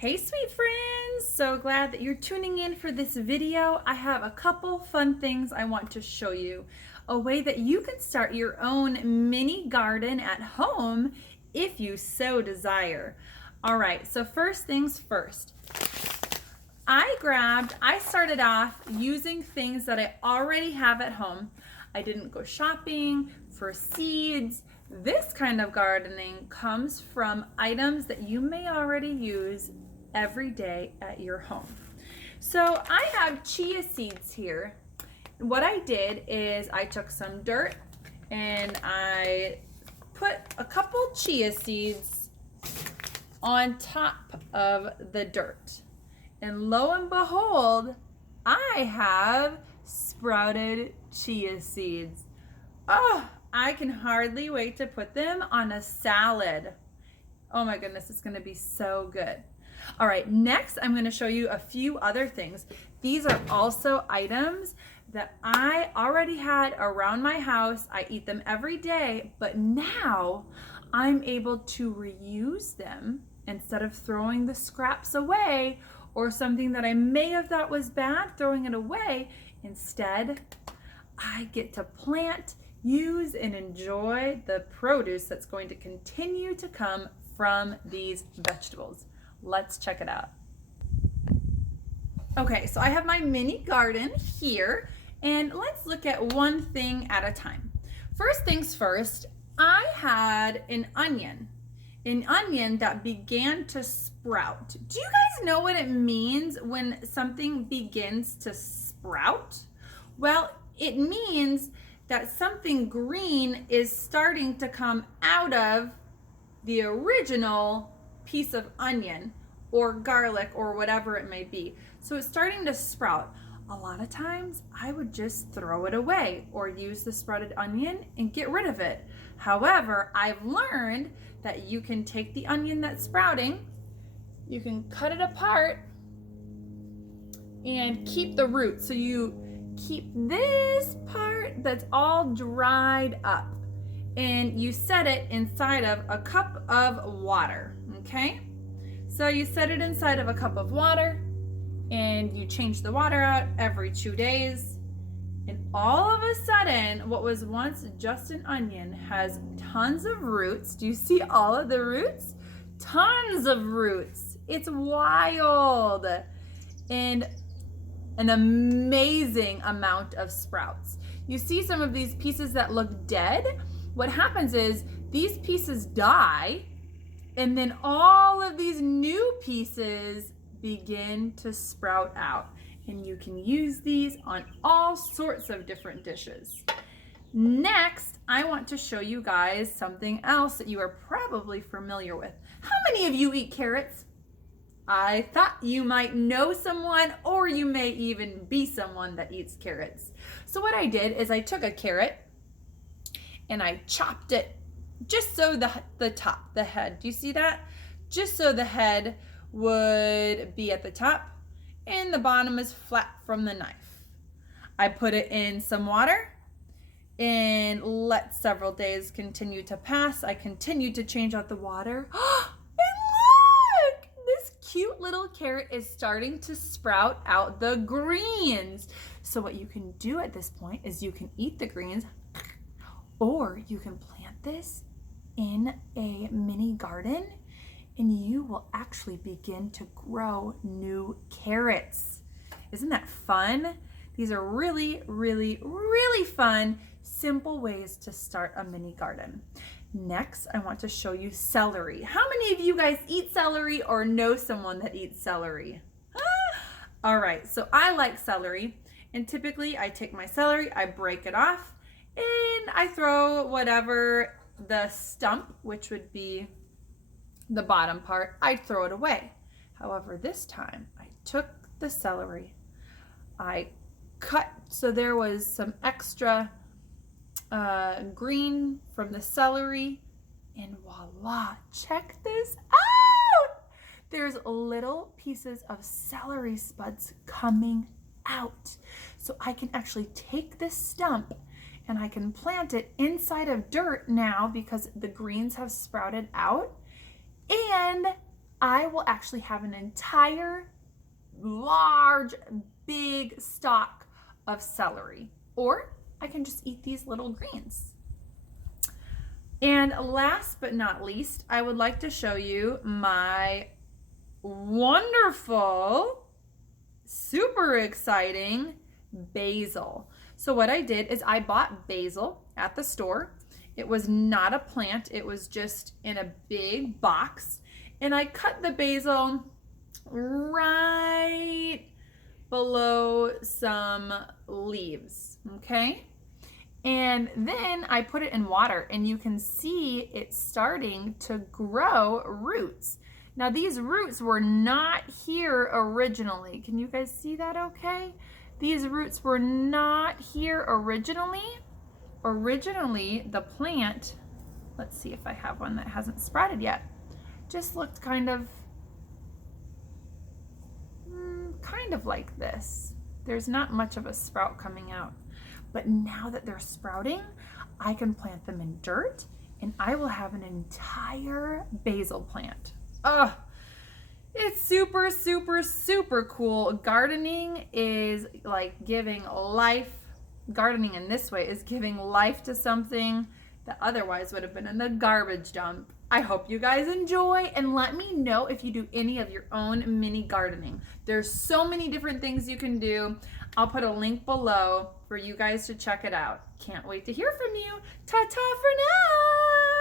Hey sweet friends, so glad that you're tuning in for this video. I have a couple fun things I want to show you. A way that you can start your own mini garden at home if you so desire. All right, so first things first. I started off using things that I already have at home. I didn't go shopping for seeds. This kind of gardening comes from items that you may already use every day at your home. So I have chia seeds here. What I did is I took some dirt and I put a couple chia seeds on top of the dirt. And lo and behold, I have sprouted chia seeds. Oh, I can hardly wait to put them on a salad. Oh my goodness, it's gonna be so good. All right, next I'm gonna show you a few other things. These are also items that I already had around my house. I eat them every day, but now I'm able to reuse them instead of throwing the scraps away or something that I may have thought was bad, throwing it away. Instead, I get to plant, use, and enjoy the produce that's going to continue to come from these vegetables. Let's check it out. Okay, so I have my mini garden here, and let's look at one thing at a time. First things first, I had an onion that began to sprout. Do you guys know what it means when something begins to sprout? Well, it means that something green is starting to come out of the original piece of onion or garlic or whatever it may be. So it's starting to sprout. A lot of times I would just throw it away or use the sprouted onion and get rid of it. However, I've learned that you can take the onion that's sprouting, you can cut it apart and keep the roots. So you keep this part that's all dried up and you set it inside of a cup of water, okay? So you set it inside of a cup of water and you change the water out every 2 days. And all of a sudden, what was once just an onion has tons of roots. Do you see all of the roots? Tons of roots. It's wild. And an amazing amount of sprouts. You see some of these pieces that look dead? What happens is these pieces die, and then all of these new pieces begin to sprout out. And you can use these on all sorts of different dishes. Next, I want to show you guys something else that you are probably familiar with. How many of you eat carrots? I thought you might know someone, or you may even be someone that eats carrots. So what I did is I took a carrot and I chopped it just so the top, the head, do you see that? Just so the head would be at the top and the bottom is flat from the knife. I put it in some water and let several days continue to pass. I continued to change out the water. And look, this cute little carrot is starting to sprout out the greens. So what you can do at this point is you can eat the greens, or you can plant this in a mini garden and you will actually begin to grow new carrots. Isn't that fun? These are really, really, really fun, simple ways to start a mini garden. Next, I want to show you celery. How many of you guys eat celery or know someone that eats celery? All right, so I like celery, and typically I take my celery, I break it off, and I throw whatever the stump, which would be the bottom part, I'd throw it away. However, this time I took the celery, I cut so there was some extra green from the celery, and voila, check this out. There's little pieces of celery spuds coming out. So I can actually take this stump and I can plant it inside of dirt now because the greens have sprouted out. And I will actually have an entire large, big stalk of celery. Or I can just eat these little greens. And last but not least, I would like to show you my wonderful, super exciting basil. So what I did is I bought basil at the store. It was not a plant, it was just in a big box. And I cut the basil right below some leaves, okay? And then I put it in water, and you can see it's starting to grow roots. Now these roots were not here originally. Can you guys see that okay? These roots were not here originally. Originally, the plant, let's see if I have one that hasn't sprouted yet, just looked kind of like this. There's not much of a sprout coming out. But now that they're sprouting, I can plant them in dirt and I will have an entire basil plant. Oh, it's super, super, super cool. Gardening is like giving life. Gardening in this way is giving life to something that otherwise would have been in the garbage dump. I hope you guys enjoy, and let me know if you do any of your own mini gardening. There's so many different things you can do. I'll put a link below for you guys to check it out. Can't wait to hear from you. Ta-ta for now.